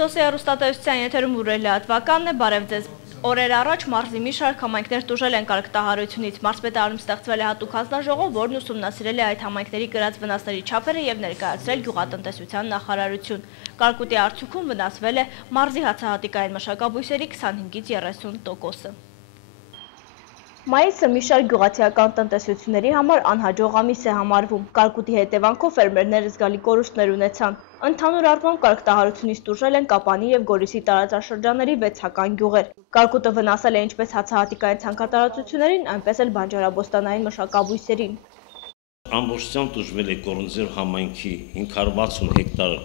Սոսի հեռուստատեսության եթերում Ուրելի Ատվականն է, բարև ձեզ։ Օրեր առաջ մարզի մի շարք համայնքներ տուժել են կարգտահարությունից։ Մարզպետարանում ստեղծվել է հատուկ հանձնաժողով, որն ուսումնասիրել է այդ համայնքների կրած վնասների չափերը եւ ներկայացրել գյուղատնտեսության նախարարություն։ Կարկուտի արդյունքում վնասվել է մարզի հացահատիկային մշակաբույսերի 25-ից 30%-ը։ Մայիսը մի շարք գյուղացիական տնտեսությունների համար անհաջող ամիս է համարվում։ Կարկուտի հետևանքով ֆերմերները զգալի կորուստներ ունեցան։ Ընդհանուր առմամբ կարգտահարությունից տուժել են Կապանի եւ Գորիսի տարածաշրջանների 6 հական գյուղեր։ Կարկուտը վնասել է ինչպես հացահատիկային ցանքատարածություններին, այնպես էլ բանջարաբոստանային մշակաբույսերին։ Ամբողջությամբ տուժվել է Կորունձեր համայնքի 560 հեկտար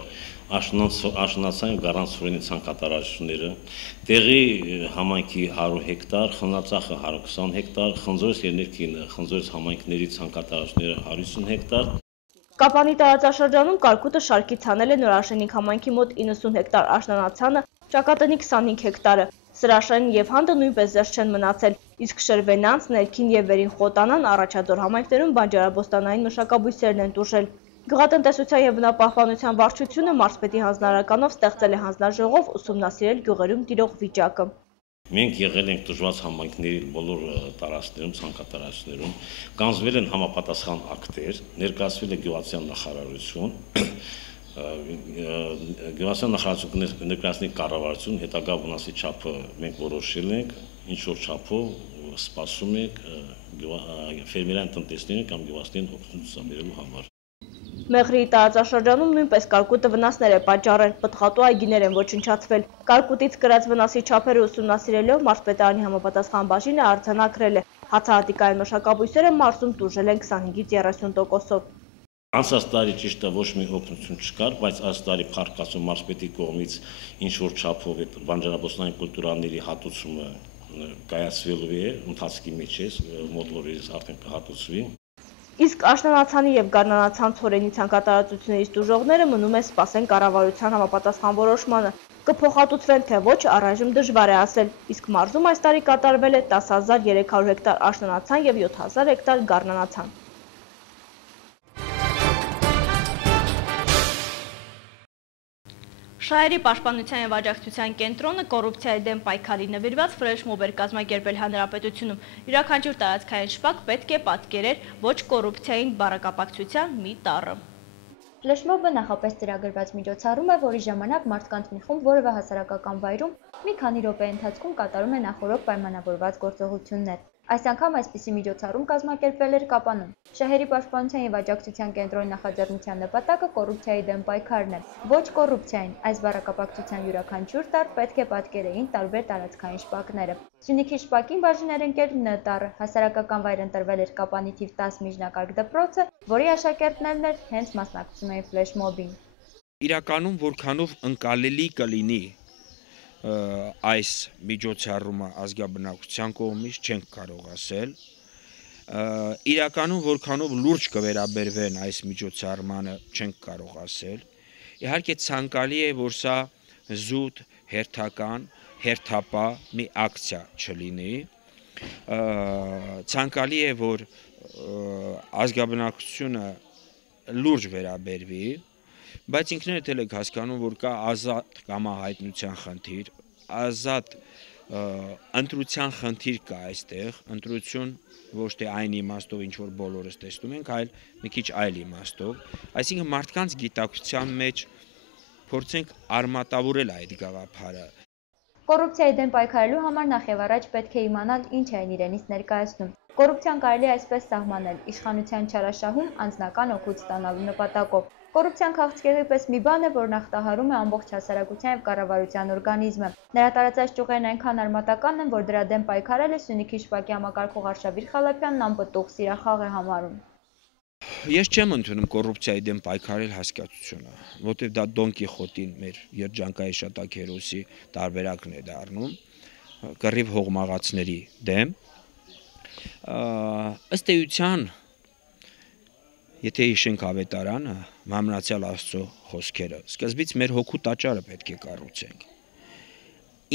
աշնանացային գառանցորենի ցանքատարածությունները, Տեղի համայնքի 100 հեկտար, Խնածախը 120 հեկտար, Խնձորես եւ ներքին Խնձորես համայնքների ցանքատարածությունները 150 հեկտար։ Կապանի տարածաշրջանում կարկուտը շարքից հանել է Նորաշենիկ համայնքի մոտ 90 հեկտար աշնանացանը, Ճակատենի 25 հեկտարը։ Սրաշեն եւ Հանդը նույնպես զերծ չեն մնացել, իսկ Շրվենանց, Ներքին եւ Վերին Խոտանան առաջադոր համայնքներում բանջարաբոստանային մշակաբույսերն են տուժել։ Գյուղատնտեսության եւ բնապահպանության վարչությունը մարզպետի հանձնարարականով ստեղծել է հանձնաժողով ուսումնասիրել գյուղերում տիրող վիճակը։ Մենք եղել ենք դժվար համայնքների բոլոր տարածքներում, ցանքատարածություններում, կանձվել են համապատասխան ակտեր, ներկայացվել է գյուղացիական նախարարություն, գյուղացիական նախարարությունը ներկայացնի կառավարություն, հետագա վնասի չափը մենք որոշել ենք, ինչ որ չափով սպասում ենք ֆերմերային տնտեսներին կամ գյուղացիներին օգնություն ցուցաբերելու համար։ Մեղրիի տարածաշրջանում նույնպես կարկուտը վնասներ է պատճառել, պտղատու այգիներ են ոչնչացվել։ Կարկուտից կրած վնասի չափերը ուսումնասիրելով մարզպետարանի համապատասխան բաժինը արձանագրել է։ Հացահատիկային մշակաբույսերը մարզում տուժել են 25-ից 30%-ով։ Անցած տարի ճիշտ է ոչ մի օգնություն չկար, բայց այս տարի Փառք Աստծո մարզպետի կողմից ինչ որ չափով այդ բանջարաբոստանային կուլտուրաների հատուցումը կայացվելու է, ընթացքի մեջ է, մոտ օրերից արդեն կհատուցվի։ Իսկ աշնանացանի եւ գարնանացան ցորենի ցանկատարածություններից տուժողները մնում են սպասեն կառավարության համապատասխան որոշմանը։ Կփոխհատուցվեն թե ոչ, առայժմ դժվար է ասել, իսկ մարզում այս տարի կատարվել է 10300 հեկտար աշնանացան եւ 7000 հեկտար գարնանացան։ Շահերի պաշտպանության եւ աջակցության կենտրոնը կոռուպցիայի դեմ պայքարի նվիրված ֆլեշմոբ էր կազմակերպել հանրապետությունում։ Յուրաքանչյուր տարածքային շփակ պետք է պատկերեր ոչ կոռուպցիային բառակապակցության մի տառը։ Ֆլեշմոբը նախապես ծրագրված միջոցառում է, որի ժամանակ մարդկանց մի խումբ որևէ հասարակական վայրում մի քանի րոպե ընթացքում կատարում է նախորդ պայմանավորված գործողություններ։ Այս անգամ այսպիսի միջոցառում կազմակերպվել էր Կապանում։ Շահերի պաշտպանության եւ աջակցության կենտրոնի նախաձեռնության նպատակը կոռուպցիայի դեմ պայքարն է։ Ոչ կոռուպցիային, այս բառակապակցության յուրաքանչյուր տառ պետք է պատկերեին տարբեր տարածքային շպակները։ Սյունիքի շպակին բաժանել ընկեր Ն տառը, հասարակական վայր ընտրվել էր Կապանի թիվ 10 միջնակարգ դպրոցը, որի աշակերտներն էլ հենց մասնակցում էին ֆլեշմոբին։ Իրականում որքանով ընկալելի կլինի այս միջոցառումը ազգաբնակության կողմից չենք կարող ասել, իրականում որքանով լուրջ կվերաբերվեն այս միջոցառմանը չենք կարող ասել, իհարկե ցանկալի է, որ սա զուտ, հերթական, հերթապահ մի ակցիա չլինի, ցանկալի է, որ ազգաբնակությունը լուրջ վերաբերվի, բայց ինքներդ էլ եք հասկանում, որ կա ազատ կամահայտնության խնդիր, ազատ ընտրության խնդիր կա այստեղ, ընտրություն ոչ թե այն իմաստով, ինչ որ բոլորս տեսնում ենք, այլ մի քիչ այլ իմաստով, այսինքն մարդկանց գիտակցության մեջ փորձենք արմատավորել այդ գաղափարը։ Կոռուպցիայի դեմ պայքարելու համար նախ եւ առաջ պետք է իմանալ ինչ են իրենից ներկայացնում։ Կոռուպցիան կարելի է այսպես սահմանել՝ իշխանության չարաշահում անձնական օգուտ ստանալու նպատակով։ Կոռուպցիան քաղցկեղի պես մի բան է, որ նախտահարում է ամբողջ հասարակության եւ կառավարության օրգանիզմը։ Նրա տարածած ճյուղերն այնքան արմատական են, որ դրա դեմ պայքարելը Սյունիքի շպակի համակարգող Արշավիր Խալափյանն անպտուղ սիրախաղ է համարում։ Ես չեմ ընդունում կոռուպցիայի դեմ պայքարել հասկացությունը, որտեղ դա Դոն Կիխոտին մեր երջանկայի շատակ հերոսի տարբերակն է դառնում, կռիվ հողմաղացների դեմ։ Ըստ էության, եթե հիշենք ավետարանը, Մանրացյալ Աստծո խոսքերը, սկզբից մեր հոգու տաճարը պետք է կառուցենք։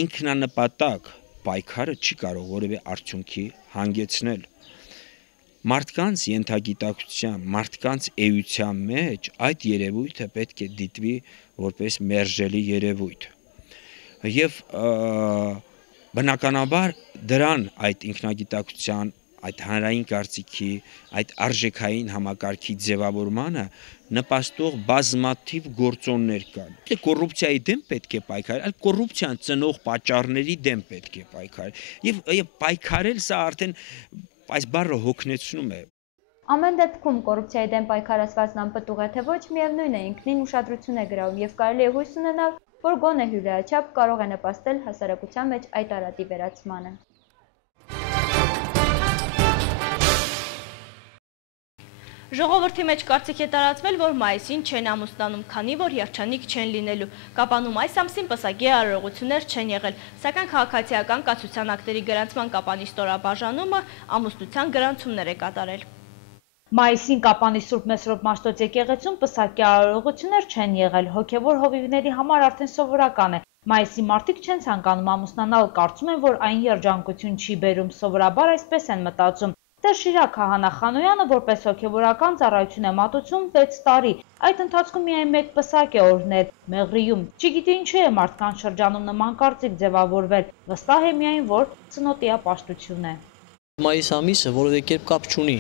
Ինքնանպատակ պայքարը չի կարող որևէ արդյունքի հանգեցնել։ Մարդկանց ենթագիտակցության, մարդկանց էության մեջ այդ երևույթը պետք է դիտվի որպես մերժելի երևույթ։ եւ բնականաբար դրան այդ ինքնագիտակցության, այդ հանրային կարծիքի, այդ արժեքային համակարգի ձևավորմանը նպաստող բազմաթիվ գործոններ կան։ Թե կոռուպցիայի դեմ պետք է պայքարել, այլ կոռուպցիան ծնող պատճառների դեմ պետք է պայքարել։ Եվ պայքարել սա արդեն այս բառը հոգնեցնում է։ Ամեն դեպքում կոռուպցիայի դեմ պայքարացվածն անպտուղ է, թե ոչ միևնույն է, ինքնին ուշադրություն է գրավում եւ կարելի է հույս ունենալ, որ գոնե հյուրայաչափ կարող է նպաստել հասարակության մեջ այդ արատի վերացմանը։ Ժողովրդի մեջ կարծիք է տարածվել, որ մայիսին չեն ամուսնանում, քանի որ երջանիկ չեն լինելու։ Կապանում այս ամսին պսակի արարողություններ չեն եղել, սակայն քաղաքացիական կացության ակտերի գրանցման կապանի ստորաբաժանումը ամուսնության գրանցումներ է կատարել։ Մայիսին Կապանի Սուրբ Մեսրոպ Մաշտոց եկեղեցում պսակի արարողություններ չեն եղել, հոգևոր հովիվների համար արդեն սովորական է։ Մայիսի մարդիկ չեն ցանկանում ամուսնանալ, կարծում են, որ այն երջանկություն չի բերում, սովորաբար այսպես են մտածում։ Տեր Շիրակ Քահանա Խանոյանը որպես հոգևորական ծառայություն է մատուցում 6 տարի։ Այդ ընթացքում միայն մեկ պսակ է օրհնել Մեղրիում։ Չգիտի ինչու է մարդկանց շրջանում նման կարծիք ձևավորվել, վստահ է միայն, որ ծնոտիապաշտություն է։ Մայիս ամիսը որևէ կերպ կապ չունի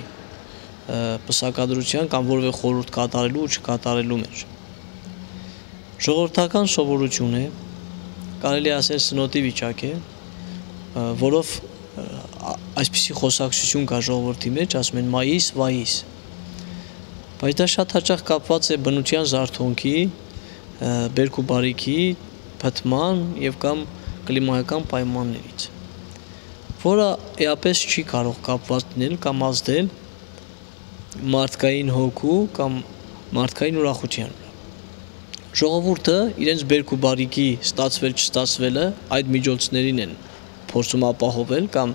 պսակադրության կամ որևէ խորհուրդ կատարելու ու չկատարելու մեջ։ Ժողովրդական սովորություն է, կարելի ասել սնոտի վիճակ է, որով այսպիսի խոսակցություն կա ժողովրդի մեջ, ասում են մայիս, վայիս։ Բայց դա շատ հաճախ կապված է բնության զարթոնքի, բերք ու բարիքի, փթման եւ կամ կլիմայական պայմաններից, որը էապես չի կարող կապված լինել կամ ազդել մարդկային հոգու կամ մարդկային ուրախության։ Ժողովուրդը իրենց բերք ու բարիքի ստացվել չստացվելը այդ միջոցներին են փորձում ապահովել կամ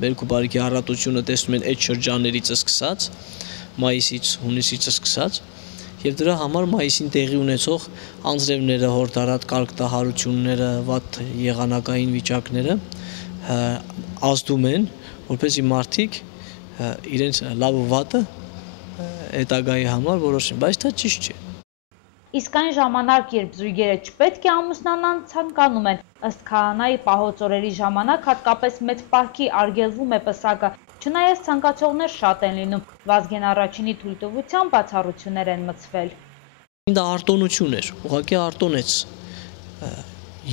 բերք ու բարիքի առատությունը տեսնում են այդ շրջաններից սկսած, մայիսից, հունիսից սկսած, եւ դրա համար մայիսին տեղի ունեցող անձրևները, հորդարատ կարգտահարությունները, վատ եղանակային վիճակները ազդում են, որպեսզի մարդիկ իրենց լավ ու վատը հետագայի համար որոշեն, բայց դա ճիշտ չէ։ Իսկ այն ժամանակ, երբ զույգերը չպետք է ամուսնանան, ցանկանում են, ըստ քահանայի պահոց օրերի ժամանակ հատկապես մեծ պահքի արգելվում է պսակը, չնայած ցանկացողներ շատ են լինում, Վազգեն առաջինի թույլտվությամբ բացառություններ են մտցվել։ Դա արտոնություն էր, ուղղակի արտոնեց,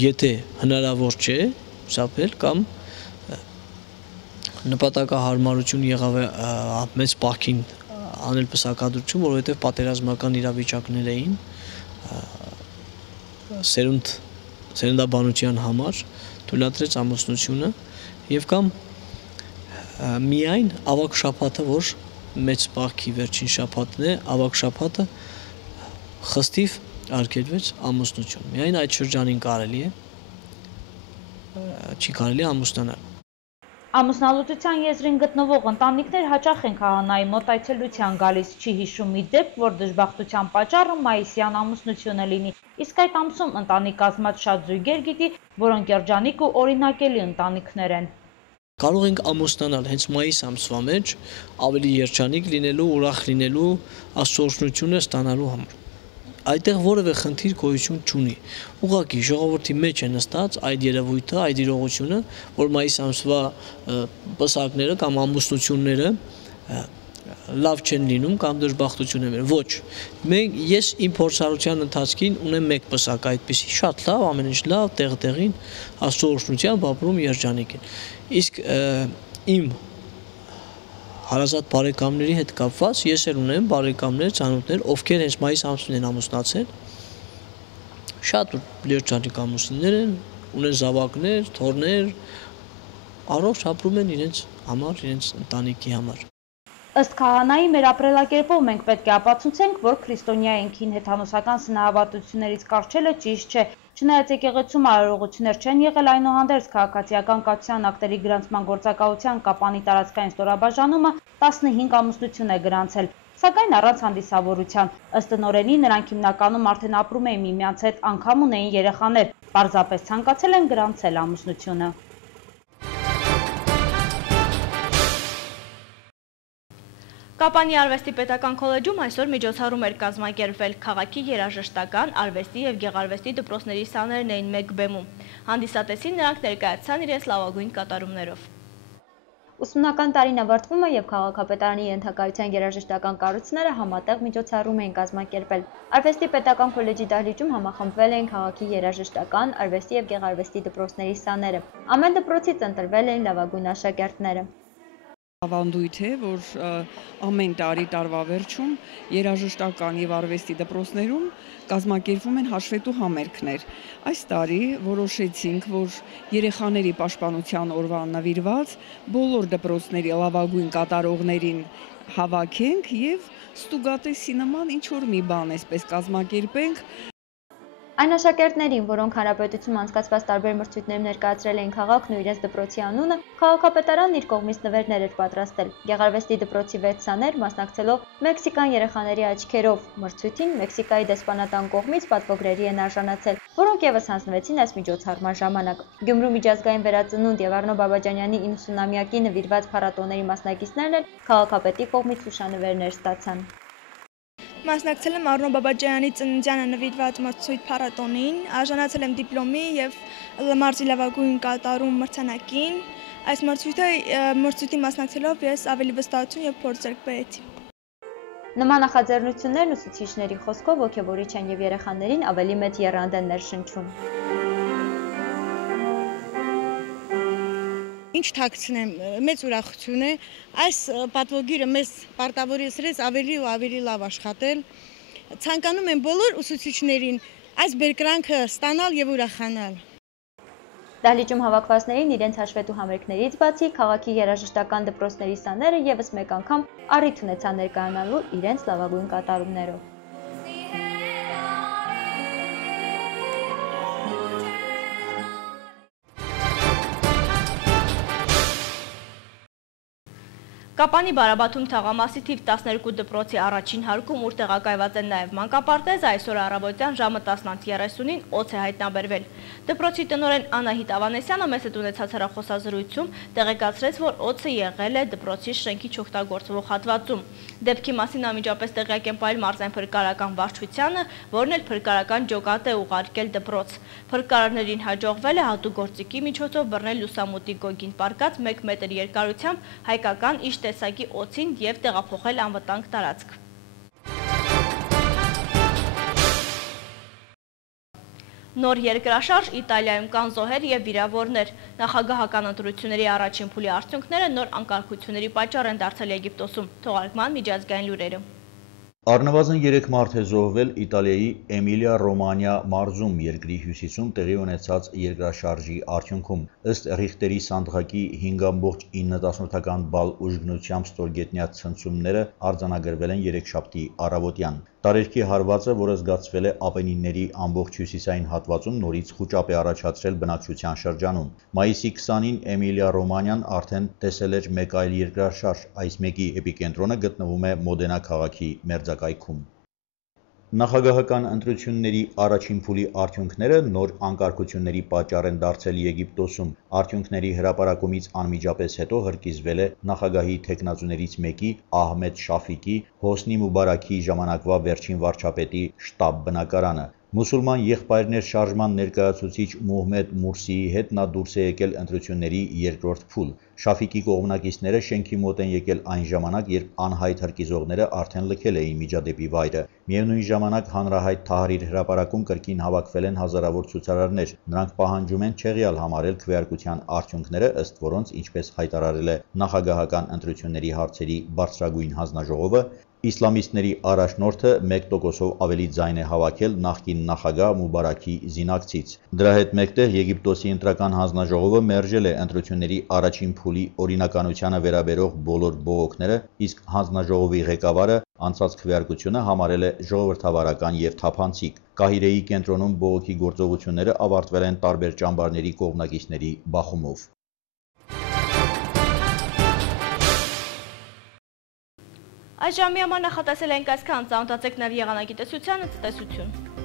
եթե հնարավոր չէ սապել կամ նպատակահարմարություն եղավ մեծ պահքին անել պսակադրություն, որովհետև պատերազմական իրավիճակներ էին սերնդաբանության համար թույլատրեց ամուսնությունը եւ կամ միայն ավագ շաբաթը, որ մեծ պահքի վերջին շաբաթն է, ավագ շաբաթը խստիվ արգելվեց ամուսնություն։ Միայն այդ շրջանին կարելի է, չի կարելի ամուսնանալ։ Ամուսնալուծության եզրին գտնվող ընտանիքներ հաճախ են քահանայի մոտ այցելության գալիս, չի հիշում մի դեպք, որ դժբախտության պատճառը մայիսյան ամուսնությունը լինի, իսկ այդ ամսում ընտանիք կազմած շատ զույգեր գիտի, որոնք երջանիկ ու օրինակելի ընտանիքներ են։ Կարող ենք ամուսնանալ հենց մայիս ամսվա մեջ ավելի երջանիկ լինելու, ուրախ լինելու, Աստծո օրհնությունը ստանալու համար։ Այդտեղ որևէ խնդիր գոյություն չունի։ Ուղղակի ժողովրդի մեջ է նստած այդ երևույթը, այդ իրողությունը, որ մայիս ամսվա պսակները կամ ամուսնությունները լավ չեն լինում կամ դժբախտություն են։ Ոչ։ Ես իմ փորձառության ընթացքին ունեմ մեկ պսակ այդպիսի, շատ լավ, ամեն ինչ լավ, տեղին, Աստծո օրհնությամբ ապրում երջանիկ են։ Իսկ իմ հարազատ բարեկամների հետ կապված ես էլ ունեմ բարեկամներ, ծանոթներ, ովքեր հենց մայիս ամսին են ամուսնացել, շատ երջանիկ ամուսիններ են, ունեն զավակներ, թոռներ, առողջ ապրում են իրենց համար, իրենց ընտանիքի համար։ Ըստ քահանայի մեր ապրելակերպով մենք պետք է ապացուցենք, որ քրիստոնյայինքին հեթանոսական սնահավատություններից կառչելը ճիշտ չէ։ Չնայած եկեղեցում արարողություններ չեն եղել, այնուհանդերձ քաղաքացիական կացության ակտերի գրանցման գործակալության Կապանի տարածքային ստորաբաժանումը 15 ամուսնություն է գրանցել, սակայն առանց հանդիսավորության։ Ըստ տնօրենի նրանք հիմնականում արդեն ապրում էին միմյանց հետ, անգամ ունեին երեխաներ, պարզապես ցանկացել են գրանցել ամուսնությունը։ Կապանի արվեստի պետական քոլեջում այսօր միջոցառում էր կազմակերպվել քաղաքի երաժշտական, արվեստի և գեղարվեստի դպրոցների սաներն էին մեկ բեմում։ Հանդիսատեսին նրանք ներկայացան իրենց լավագույն կատարումներով։ Ուսումնական տարին ավարտվում է և քաղաքապետարանի ենթակայության երաժշտական կառույցները համատեղ միջոցառում էին կազմակերպել։ Արվեստի պետական քոլեջի դահլիճում համախմբվել էին քաղաքի երաժշտական, արվեստի և գեղարվեստի դպրոցների սաները։ Ամեն դպրոցից ընտրվել էին լավագույն աշակերտները։ Ավանդույթ է, որ ամեն տարվա վերջում երաժշտական և արվեստի դպրոցներում կազմակերպվում են հաշվետու համերգներ։ Այս տարի որոշեցինք, որ երեխաների պաշտպանության օրվան նվիրված բոլոր դպրոցների լավագույն կատարողներին հավաքենք և ստուգատեսի նման ինչ-որ մի բան այսպես կազմակերպենք։ Այն աշակերտներին, որոնք հանրապետությունում անցկացված տարբեր մրցույթներում ներկայացրել էին քաղաքն ու իրենց դպրոցի անունը, քաղաքապետարանն իր կողմից նվերներ էր պատրաստել։ Գեղարվեստի դպրոցի 6 սաներ, մասնակցելով մեքսիկան երեխաների աչքերով մրցույթին, Մեքսիկայի դեսպանատան կողմից պատվոգրերի են արժանացել, որոնք ևս հանձնվեցին այս միջոցառման ժամանակ։ Գյումրու միջազգային վերածնունդ և Առնո Բաբաջանյանի 90-ամյակի նվիրված փառատոների մասնակիցներն էլ քաղաքապետի կողմից հուշանվերներ ստացան։ Մասնակցել եմ Առնո Բաբաջյանի ծննդյանը նվիրված մրցույթ փառատոնին, արժանացել եմ դիպլոմի և մարզի լավագույն կատարում մրցանակին։ Այս մրցույթի մասնակցելով ես ավելի վստահություն և փորձ ձեռք բերեցի։ Նման նախաձեռնություններն ուսուցիչների խոսքով ոգևորիչ են և երեխաներին ավելի մեծ եռանդ են ներշնչում։ Ինչ թաքցնեմ, մեծ ուրախություն է, այս պատվոգիրը մեզ պարտավորեցրեց ավելի ու ավելի լավ աշխատել։ Ցանկանում եմ բոլոր ուսուցիչներին այս բերկրանքը ստանալ և ուրախանալ։ Դահլիճում հավաքվածներին իրենց հաշվետու համերգներից բացի քաղաքի երաժշտական դպրոցների սաները ևս մեկ անգամ առիթ ունեցան ներկայանալու իրենց լավագույն կատարումներով։ Կապանի Բարաբաթում թաղամասի թիվ 12 դպրոցի առաջին հարկում, ուր տեղակայված են նաև մանկապարտեզը, այսօր առավոտյան ժամը 10:30-ին օձ է հայտնաբերվել։ Դպրոցի տնօրեն Անահիտ Ավանեսյանը մեզ հետ ունեցած հեռախոսազրույցում տեղեկացրեց, որ օձը եղել է դպրոցի շենքի չօգտագործվող հատվածում։ Դեպքի մասին անմիջապես տեղյակ են պահել մարզային փրկարարական վարչությանը, որն էլ փրկարարական ջոկատ է ուղարկել դպրոց։ Փրկարարներին հաջողվել է հատուկ գործիքի միջոցով բռնել լուսամուտի գոգին պառկած 1 մետր երկարությամբ հայկական իշ տեսակի օձին և տեղափոխել անվտանգ տարածք։ Նոր երկրաշարժ, Իտալիայում կան զոհեր և վիրավորներ։ Նախագահական ընտրությունների առաջին փուլի արդյունքները նոր անկարգությունների պատճառ են դարձել Եգիպտոսում։ Թողարկման միջազգային լուրերը։ Առնվազն 3 մարդ է զոհվել Իտալիայի Էմիլիա-Ռոմանիա մարզում երկրի հյուսիսում տեղի ունեցած երկրաշարժի արդյունքում։ Ըստ Ռիխտերի սանդղակի 5.9 բալ ուժգնությամբ ստորգետնյա ցնցումները արձանագրվել են երեքշաբթի առավոտյան։ Տարերքի հարվածը, որը զգացվել է Ապենինների ամբողջ հյուսիսային հատվածում, նորից խուճապ է առաջացրել բնակչության շրջանում։ Մայիսի 20-ին Էմիլիա-Ռոմանիան արդեն տեսել էր մեկ այլ երկրաշարժ, այս մեկի էպիկենտրոնը գտնվում է Մոդենա քաղաքի մերձակայքում։ Նախագահական ընտրությունների առաջին փուլի արդյունքները նոր անկարգությունների պատճառ են դարձել Եգիպտոսում։ Արդյունքների հրապարակումից անմիջապես հետո հրկիզվել է նախագահի թեկնածուներից մեկի Ահմեդ Շաֆիկի Հոսնի Մուբարաքի ժամանակվա վերջին վարչապետի շտաբ բնակարանը։ Մուսուլման եղբայրներ շարժման ներկայացուցիչ Մոհմեդ Մուրսիի հետ նա դուրս է եկել ընտրությունների երկրորդ փուլ։ Շաֆիկի կողմնակիցները շենքի մոտ են եկել այն ժամանակ, երբ անհայտ հրկիզողները արդեն լքել էին միջադեպի վայրը։ Միևնույն ժամանակ հանրահայտ Թահրիր հրապարակում կրկին հավաքվել են հազարավոր ցուցարարներ։ Նրանք պահանջում են չեղյալ համարել քվեարկության արդյունքները, ըստ որոնց, ինչպես հայտարարել է նախագահական ընտրությունների հարցերի բարձրագույն հանձնաժողովը, իսլամիստների առաջնորդը 1%-ով ավելի ձայն է հավաքել նախկին նախագահ Մուբարաքի զինակցից։ Դրա հետ մեկտեղ Եգիպտոսի ընտրական հանձնաժողովը մերժել է ընտրությունների առաջին փուլի օրինականությանը վերաբերող բոլոր բողոքները, իսկ հանձնաժողովի ղեկավարը անցած քվեարկությունը համարել է ժողովրդավարական և թափանցիկ։ Կահիրեի կենտրոնում բողոքի գործողությունները ավարտվել են տարբեր ճամբարների կողմնակիցների բախումով։ Այս ժամի համար նախատեսել ենք այսքան, ծանոթացեք նաև եղանակի տեսությանը, ցտեսություն։